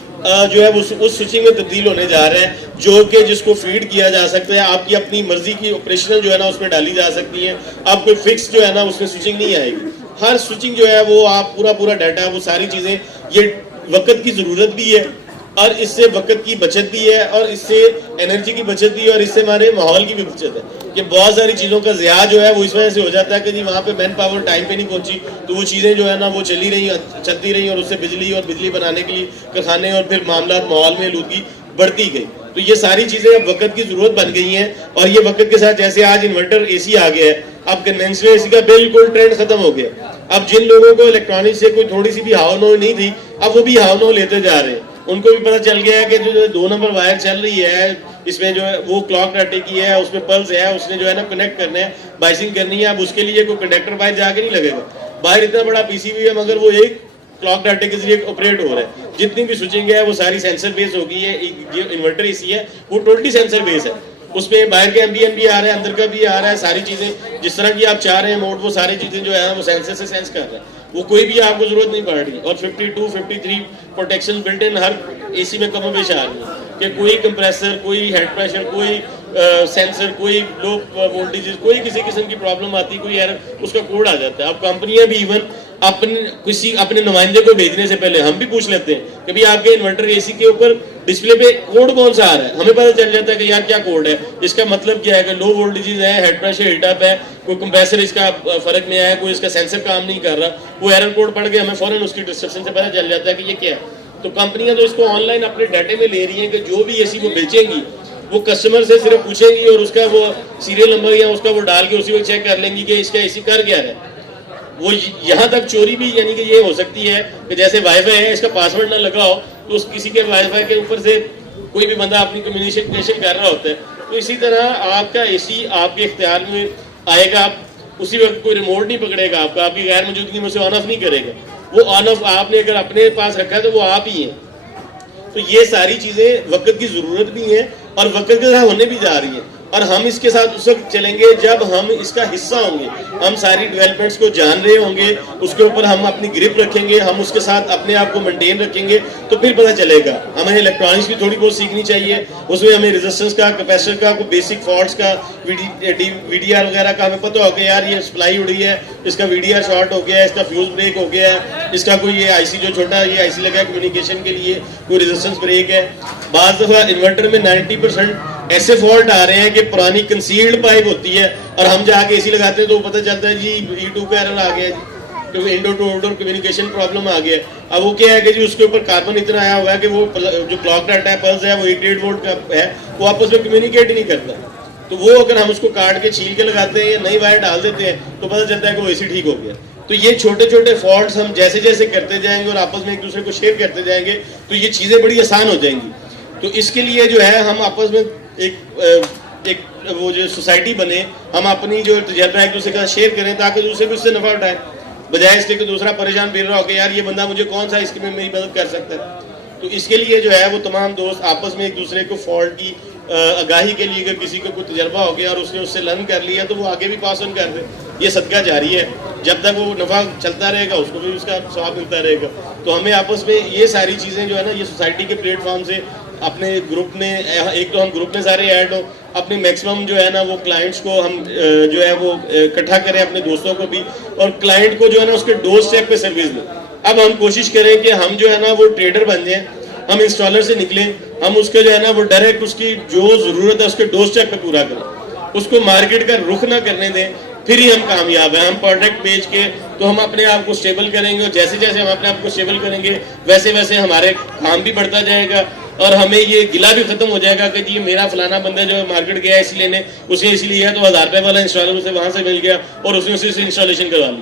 جو ہے اس سوئچنگ میں تبدیل ہونے جا رہا ہے, جو کہ جس کو فیڈ کیا جا سکتا ہے. آپ کی اپنی مرضی کی آپریشنل جو ہے نا اس میں ڈالی جا سکتی ہے. آپ کوئی فکس جو ہے نا اس میں سوئچنگ نہیں آئے گی. ہر سوئچنگ جو ہے وہ آپ پورا ڈیٹا, وہ ساری چیزیں, یہ وقت کی ضرورت بھی ہے, اور اس سے وقت کی بچت بھی ہے, اور اس سے انرجی کی بچت بھی ہے, اور اس سے ہمارے ماحول کی بھی بچت ہے. کہ بہت ساری چیزوں کا ضیاع جو ہے وہ اس وجہ سے ہو جاتا ہے کہ جی وہاں پہ مین پاور ٹائم پہ نہیں پہنچی, تو وہ چیزیں جو ہے نا وہ چلتی رہی, اور اس سے بجلی بنانے کے لیے کارخانے, اور پھر معاملات ماحول میں آلودگی بڑھتی گئی. تو یہ ساری چیزیں اب وقت کی ضرورت بن گئی ہیں. اور یہ وقت کے ساتھ جیسے آج انورٹر اے سی آ گیا ہے, اب کنونشنل اے سی کا بالکل ٹرینڈ ختم ہو گیا. اب جن لوگوں کو الیکٹرانک سے کوئی تھوڑی سی بھی ہاؤ نو نہیں تھی, اب وہ بھی ہاؤ نو لیتے جا رہے ہیں. ان کو بھی پتہ چل گیا ہے کہ جو 2 نمبر وائر چل رہی ہے اس میں جو ہے وہ کلاک ڈاٹے کی ہے, اس میں پلس ہے, اس نے جو ہے نا کنیکٹ کرنا ہے, بائسنگ کرنی ہے. اب اس کے لیے کوئی کنڈکٹر باہر جا کے نہیں لگے گا. باہر اتنا بڑا پی سی بی ہے مگر وہ ایک کلاک ڈاٹے کے ذریعے آپریٹ ہو رہا ہے. جتنی بھی سوئچنگ ہے وہ ساری سینسر بیس ہو گئی ہے. یہ انورٹر اے سی ہے وہ ٹوٹلی سینسر بیس ہے. اس میں باہر کے ایمبیئنٹ بھی آ رہا ہے, اندر کا بھی آ رہا ہے. ساری چیزیں جس طرح کی آپ چاہ رہے ہیں موڈ, وہ ساری چیزیں جو ہے وہ سینسر سے سینس کر رہا ہے. وہ کوئی بھی آپ کو ضرورت نہیں پڑ رہی. اور 52 53 پروٹیکشن بلٹ ان ہر اے سی میں کم و بیش آ رہی ہے کہ کوئی کمپریسر, کوئی ہیڈ پریشر, کوئی سینسر, کوئی لو وولٹیجز, کوئی کسی قسم کی پرابلم آتی, کوئی ایرر, اس کا کوڈ آ جاتا ہے. اب کمپنیاں بھی ایون اپنے نمائندے کو بھیجنے سے پہلے ہم بھی پوچھ لیتے ہیں کہ بھائی آپ کے انورٹر اے سی کے اوپر ڈسپلے پہ کوڈ کون سا آ رہا ہے. ہمیں پتہ چل جاتا ہے کہ یار کیا کوڈ ہے, اس کا مطلب کیا ہے, کہ لو وولٹیجز ہے, ہیڈ پریشر ہیٹ اپ ہے, کوئی کمپریسر اس کا فرق میں آیا ہے, کوئی اس کا سینسر کام نہیں کر رہا, وہ ایرر کوڈ پڑھ کے ہمیں فوراً اس کی ڈسکرپشن سے پتہ چل جاتا ہے کہ یہ کیا ہے. تو کمپنیاں تو اس کو آن لائن اپنے ڈیٹے میں لے رہی ہیں کہ جو بھی اے سی وہ بیچیں گی وہ کسٹمر سے صرف پوچھیں گی, اور اس کا وہ سیریل نمبر یا اس کا وہ ڈال کے اسی وقت چیک کر لیں گی کہ اس کا اے سی کر کیا ہے. وہ یہاں تک چوری بھی یعنی کہ یہ ہو سکتی ہے کہ جیسے وائی فائی ہے, اس کا پاسورڈ نہ لگا ہو تو اس کسی کے وائی فائی کے اوپر سے کوئی بھی بندہ اپنی کمیونیکیشن کر رہا ہوتا ہے. تو اسی طرح آپ کا اے سی آپ کے اختیار میں آئے گا, آپ اسی وقت کوئی ریموٹ نہیں پکڑے گا, آپ کی غیر موجودگی میں سے آن آف نہیں کرے گا. وہ آن آف آپ نے اگر اپنے پاس رکھا ہے تو وہ آپ ہی ہیں. تو یہ ساری چیزیں وقت کی ضرورت بھی ہیں اور وقت کے ساتھ ہونے بھی جا رہی ہیں. اور ہم اس کے ساتھ اس وقت چلیں گے جب ہم اس کا حصہ ہوں گے, ہم ساری ڈیولپمنٹس کو جان رہے ہوں گے, اس کے اوپر ہم اپنی گرپ رکھیں گے, ہم اس کے ساتھ اپنے آپ کو مینٹین رکھیں گے, تو پھر پتہ چلے گا. ہمیں الیکٹرانکس بھی تھوڑی بہت سیکھنی چاہیے, اس میں ہمیں ریزسٹنس کا, کیپیسٹر کا, کوئی بیسک فالٹس کا, وی ڈی آر وغیرہ کا ہمیں پتہ ہو کہ یار یہ سپلائی اڑی ہے, اس کا وی ڈی آر شارٹ ہو گیا ہے, اس کا فیوز بریک ہو گیا ہے, اس کا کوئی یہ آئی سی جو چھوٹا یہ آئی سی لگا ہے کمیونیکیشن کے لیے, کوئی ریزسٹنس بریک ہے. بعض دفعہ انورٹر میں 90% ایسے فالٹ آ رہے ہیں کہ پرانی کنسیلڈ پائپ ہوتی ہے اور ہم جا کے اے سی لگاتے ہیں تو پتہ چلتا ہے جی E2 کا ایرر آ گیا ہے, کیونکہ indoor to outdoor communication problem آ گیا ہے. اب وہ کیا ہے کہ جی اس کے اوپر کاربن اتنا آیا ہوا ہے کہ وہ جو کلاک ڈاٹا ہے, پلس ہے, وہ 88 وولٹ کا ہے, وہ آپس میں کمیونیکیٹ ہی نہیں کرتا. تو وہ اگر ہم اس کو کاٹ کے چھیل کے لگاتے ہیں یا نئی وائر ڈال دیتے ہیں تو پتہ چلتا ہے کہ وہ اے سی ٹھیک ہو گیا. تو یہ چھوٹے چھوٹے فالٹس ہم جیسے جیسے کرتے جائیں گے اور آپس میں ایک دوسرے کو شیئر کرتے جائیں گے تو یہ چیزیں بڑی آسان ہو جائیں گی. تو اس کے لیے جو ہے ہم آپس میں ایک وہ جو سوسائٹی بنے, ہم اپنی جو تجربہ ایک دوسرے کا شیئر کریں تاکہ دوسرے کو اس سے نفع اٹھائے, بجائے اس کے کہ دوسرا پریشان پھر رہا ہو کہ یار یہ بندہ مجھے کون سا اس میں میری مدد کر سکتا ہے. تو اس کے لیے جو ہے وہ تمام دوست آپس میں ایک دوسرے کو فالٹ کی آگاہی کے لیے, اگر کسی کو کوئی تجربہ ہو گیا اور اس نے اس سے لرن کر لیا تو وہ آگے بھی پاس آن کر دے. یہ صدقہ جاری ہے, جب تک وہ نفع چلتا رہے گا اس کو بھی اس کا ثواب ملتا رہے گا. تو ہمیں آپس میں یہ ساری چیزیں جو ہے نا, یہ سوسائٹی کے پلیٹ فارم سے اپنے گروپ میں, ایک تو ہم گروپ میں سارے ایڈ ہوں, اپنے میکسیمم جو ہے نا وہ کلائنٹس کو ہم جو ہے وہ اکٹھا کریں, اپنے دوستوں کو بھی, اور کلائنٹ کو جو ہے نا اس کے ڈور اسٹیپ پہ سروس دیں. اب ہم کوشش کریں کہ ہم جو ہے نا وہ ٹریڈر بن جائیں, ہم انسٹالر سے نکلیں, ہم اس کے جو ہے نا وہ ڈائریکٹ اس کی جو ضرورت ہے اس کے ڈور اسٹیپ پہ پورا کریں, اس کو مارکیٹ کا رخ نہ کرنے دیں, پھر ہی ہم کامیاب ہیں. ہم پروڈکٹ بیچ کے تو ہم اپنے آپ کو اسٹیبل کریں گے, اور جیسے جیسے ہم اپنے آپ کو اسٹیبل کریں گے ویسے ویسے ہمارے کام بھی بڑھتا جائے گا, اور ہمیں یہ گلا بھی ختم ہو جائے گا کہ جی میرا فلانا بندہ جو مارکیٹ گیا اسی لینے, اس نے اسی لیے تو 1000 روپے والا انسٹالر اسے وہاں سے مل گیا اور اس نے اسی سے انسٹالیشن کروا لی.